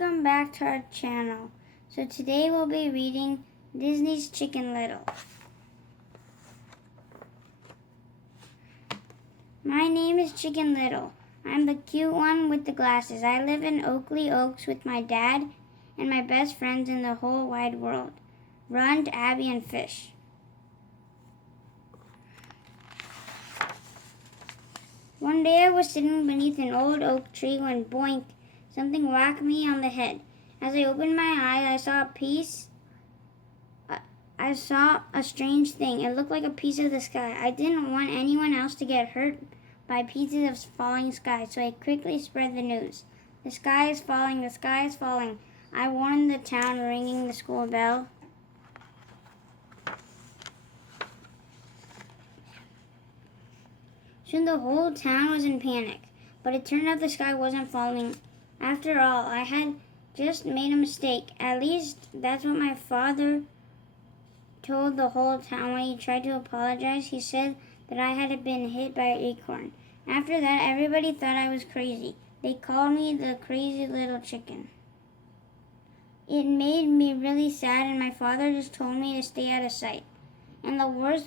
Welcome back to our channel. So today we'll be reading Disney's Chicken Little. My name is Chicken Little. I'm the cute one with the glasses. I live in Oakley Oaks with my dad and my best friends in the whole wide world, Rund, Abby, and Fish. One day I was sitting beneath an old oak tree when boink, something whacked me on the head. As I opened my eyes, I saw a strange thing. It looked like a piece of the sky. I didn't want anyone else to get hurt by pieces of falling sky, so I quickly spread the news. The sky is falling, the sky is falling. I warned the town, ringing the school bell. Soon the whole town was in panic, but it turned out the sky wasn't falling. After all, I had just made a mistake. At least that's what my father told the whole town when he tried to apologize. He said that I had been hit by an acorn. After that, everybody thought I was crazy. They called me the crazy little chicken. It made me really sad, and my father just told me to stay out of sight. And that was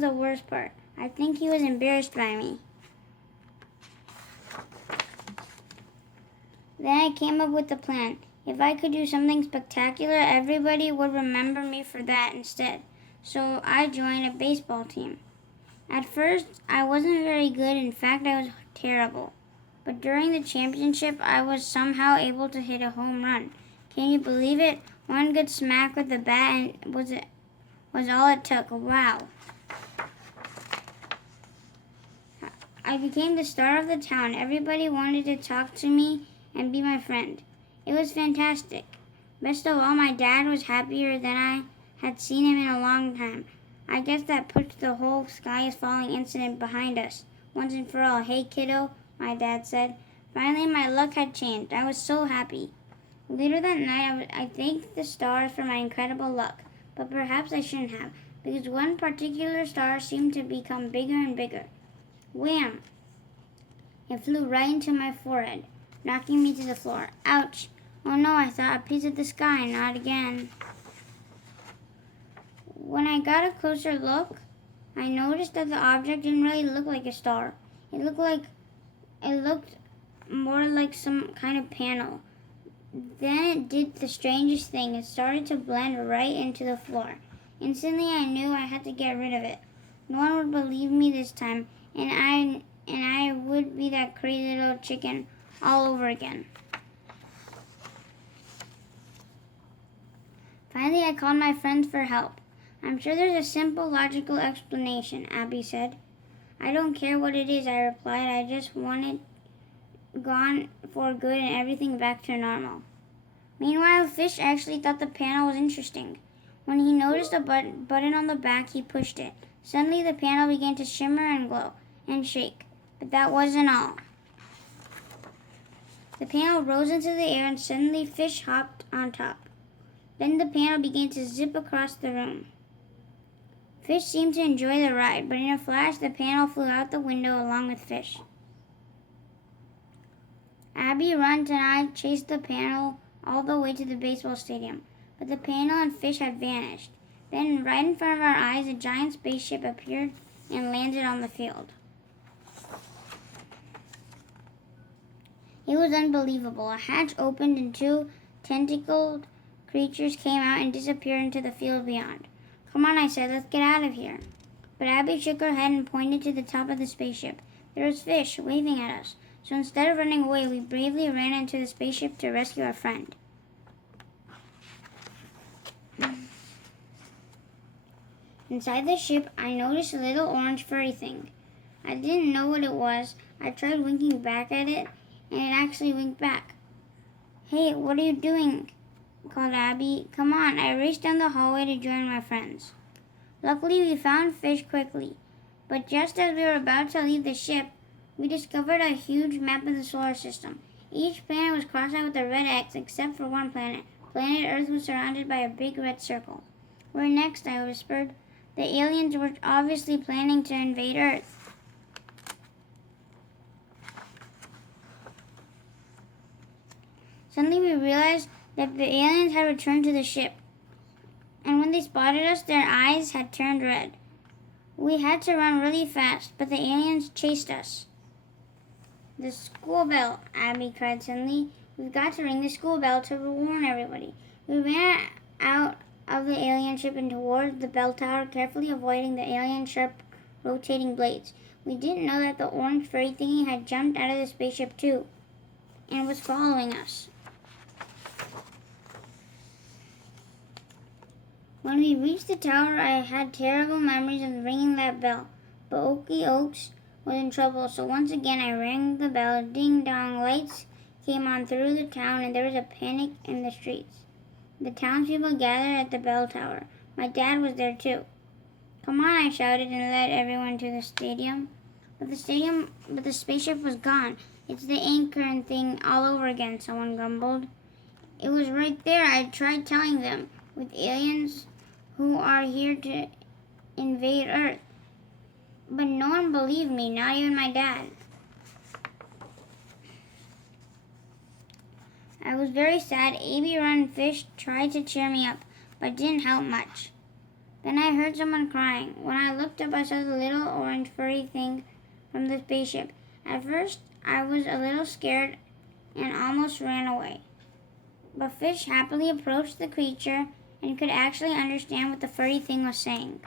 the worst part. I think he was embarrassed by me. Then I came up with a plan. If I could do something spectacular, everybody would remember me for that instead. So I joined a baseball team. At first, I wasn't very good. In fact, I was terrible. But during the championship, I was somehow able to hit a home run. Can you believe it? One good smack with the bat and was all it took. Wow. I became the star of the town. Everybody wanted to talk to me and be my friend. It was fantastic. Best of all, my dad was happier than I had seen him in a long time. I guess that puts the whole sky is falling incident behind us, once and for all. Hey kiddo, my dad said. Finally, my luck had changed. I was so happy. Later that night, I thanked the stars for my incredible luck, but perhaps I shouldn't have, because one particular star seemed to become bigger and bigger. Wham! It flew right into my forehead, knocking me to the floor. Ouch! Oh no, I thought, a piece of the sky, not again. When I got a closer look, I noticed that the object didn't really look like a star. It looked more like some kind of panel. Then it did the strangest thing. It started to blend right into the floor. Instantly I knew I had to get rid of it. No one would believe me this time, and I would be that crazy little chicken all over again. Finally, I called my friends for help. I'm sure there's a simple, logical explanation, Abby said. I don't care what it is, I replied. I just want it gone for good and everything back to normal. Meanwhile, Fish actually thought the panel was interesting. When he noticed a button on the back, he pushed it. Suddenly, the panel began to shimmer and glow and shake. But that wasn't all. The panel rose into the air and suddenly Fish hopped on top. Then the panel began to zip across the room. Fish seemed to enjoy the ride, but in a flash the panel flew out the window along with Fish. Abby, Runt, and I chased the panel all the way to the baseball stadium, but the panel and Fish had vanished. Then, right in front of our eyes, a giant spaceship appeared and landed on the field. It was unbelievable. A hatch opened and two tentacled creatures came out and disappeared into the field beyond. Come on, I said, let's get out of here. But Abby shook her head and pointed to the top of the spaceship. There was Fish, waving at us. So instead of running away, we bravely ran into the spaceship to rescue our friend. Inside the ship, I noticed a little orange furry thing. I didn't know what it was. I tried winking back at it, and it actually winked back. Hey, what are you doing? Called Abby. Come on, I raced down the hallway to join my friends. Luckily, we found Fish quickly. But just as we were about to leave the ship, we discovered a huge map of the solar system. Each planet was crossed out with a red X except for one planet. Planet Earth was surrounded by a big red circle. Where next? I whispered. The aliens were obviously planning to invade Earth. Suddenly we realized that the aliens had returned to the ship, and when they spotted us, their eyes had turned red. We had to run really fast, but the aliens chased us. The school bell, Abby cried suddenly. We've got to ring the school bell to warn everybody. We ran out of the alien ship and toward the bell tower, carefully avoiding the alien sharp rotating blades. We didn't know that the orange furry thingy had jumped out of the spaceship too and was following us. When we reached the tower, I had terrible memories of ringing that bell, but Oakley Oaks was in trouble, so once again I rang the bell. Ding dong, lights came on through the town and there was a panic in the streets. The townspeople gathered at the bell tower. My dad was there too. Come on, I shouted and led everyone to the stadium. But the spaceship was gone. It's the anchor thing all over again, someone grumbled. It was right there. I tried telling them, with aliens who are here to invade Earth. But no one believed me, not even my dad. I was very sad. A.B. Run Fish tried to cheer me up, but didn't help much. Then I heard someone crying. When I looked up, I saw the little orange furry thing from the spaceship. At first, I was a little scared and almost ran away. But Fish happily approached the creature and could actually understand what the furry thing was saying.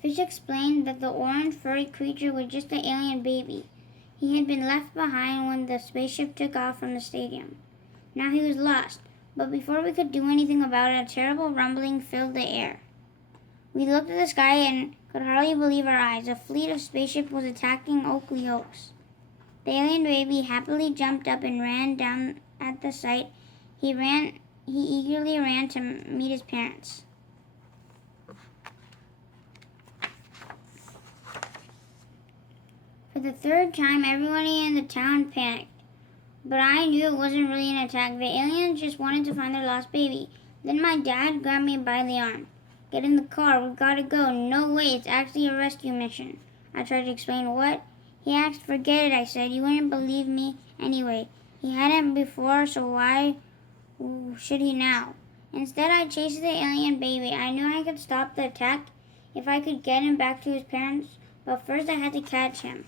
Fish explained that the orange furry creature was just an alien baby. He had been left behind when the spaceship took off from the stadium. Now he was lost, but before we could do anything about it, a terrible rumbling filled the air. We looked at the sky and could hardly believe our eyes. A fleet of spaceships was attacking Oakley Oaks. The alien baby happily jumped up and ran down at the sight. He eagerly ran to meet his parents. For the third time, everybody in the town panicked. But I knew it wasn't really an attack. The aliens just wanted to find their lost baby. Then my dad grabbed me by the arm. Get in the car, we've got to go. No way, it's actually a rescue mission. I tried to explain what. He asked, forget it, I said. You wouldn't believe me anyway. He hadn't before, so why should he now? Instead, I chased the alien baby. I knew I could stop the attack if I could get him back to his parents, but first I had to catch him.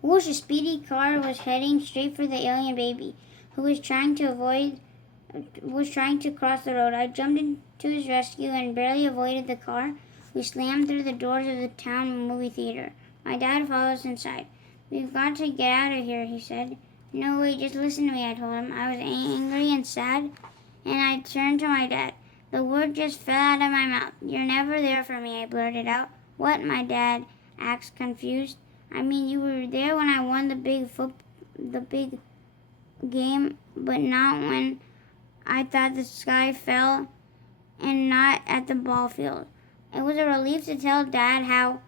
Whoosh, a speedy car was heading straight for the alien baby, who was trying to cross the road. I jumped into his rescue and barely avoided the car. We slammed through the doors of the town movie theater. My dad followed us inside. We've got to get out of here, he said. No, wait, just listen to me, I told him. I was angry and sad, and I turned to my dad. The word just fell out of my mouth. You're never there for me, I blurted out. What? My dad asked, confused. I mean, you were there when I won the big game, but not when I thought the sky fell and not at the ball field. It was a relief to tell Dad how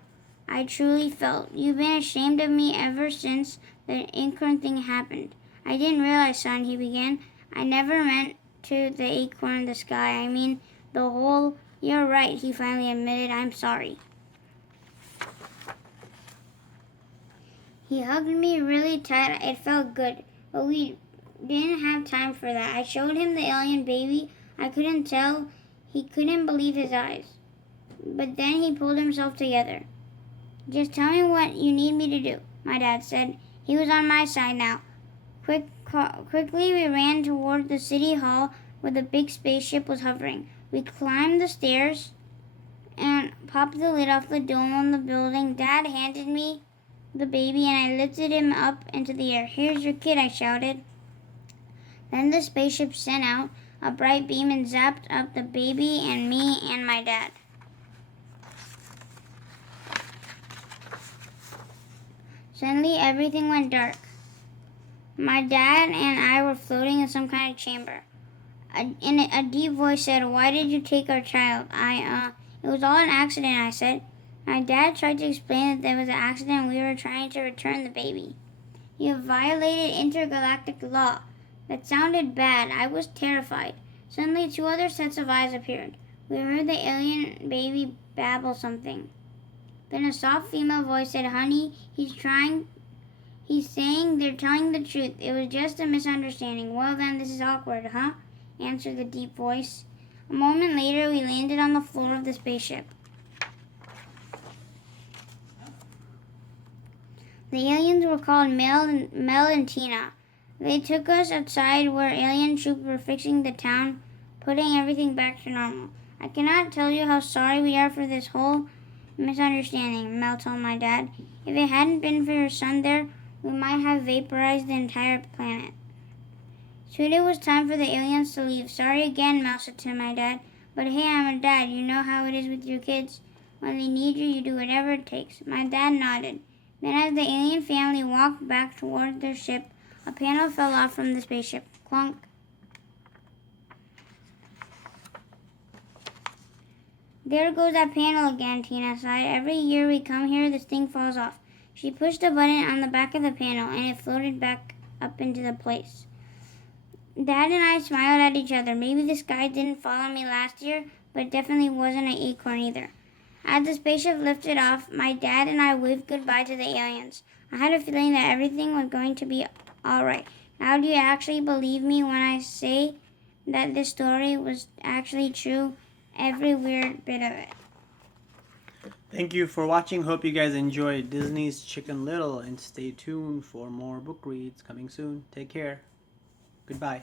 I truly felt. You've been ashamed of me ever since the acorn thing happened. I didn't realize, son, he began. I never meant to the acorn in the sky. I mean, the whole... You're right, he finally admitted. I'm sorry. He hugged me really tight. It felt good, but we didn't have time for that. I showed him the alien baby. I couldn't tell. He couldn't believe his eyes. But then he pulled himself together. Just tell me what you need me to do, my dad said. He was on my side now. Quickly we ran toward the city hall where the big spaceship was hovering. We climbed the stairs and popped the lid off the dome on the building. Dad handed me the baby and I lifted him up into the air. Here's your kid, I shouted. Then the spaceship sent out a bright beam and zapped up the baby and me and my dad. Suddenly everything went dark. My dad and I were floating in some kind of chamber. A deep voice said, why did you take our child? It was all an accident, I said. My dad tried to explain that there was an accident and we were trying to return the baby. You have violated intergalactic law. That sounded bad. I was terrified. Suddenly 2 other sets of eyes appeared. We heard the alien baby babble something. Then a soft female voice said, "Honey, he's saying they're telling the truth. It was just a misunderstanding." "Well then, this is awkward, huh?" answered the deep voice. A moment later, we landed on the floor of the spaceship. The aliens were called Mel and Tina. They took us outside where alien troops were fixing the town, putting everything back to normal. "I cannot tell you how sorry we are for this whole misunderstanding," Mel told my dad. "If it hadn't been for your son there, we might have vaporized the entire planet." Soon it was time for the aliens to leave. "Sorry again," Mel said to my dad. "But hey, I'm a dad. You know how it is with your kids. When they need you, you do whatever it takes." My dad nodded. Then as the alien family walked back toward their ship, a panel fell off from the spaceship. Clunk. "There goes that panel again," Tina sighed. "Every year we come here, this thing falls off." She pushed a button on the back of the panel, and it floated back up into the place. Dad and I smiled at each other. Maybe this guy didn't follow me last year, but it definitely wasn't an acorn either. As the spaceship lifted off, my dad and I waved goodbye to the aliens. I had a feeling that everything was going to be all right. Now, do you actually believe me when I say that this story was actually true? Every weird bit of it. Thank you for watching. Hope you guys enjoyed Disney's Chicken Little, and stay tuned for more book reads coming soon. Take care. Goodbye.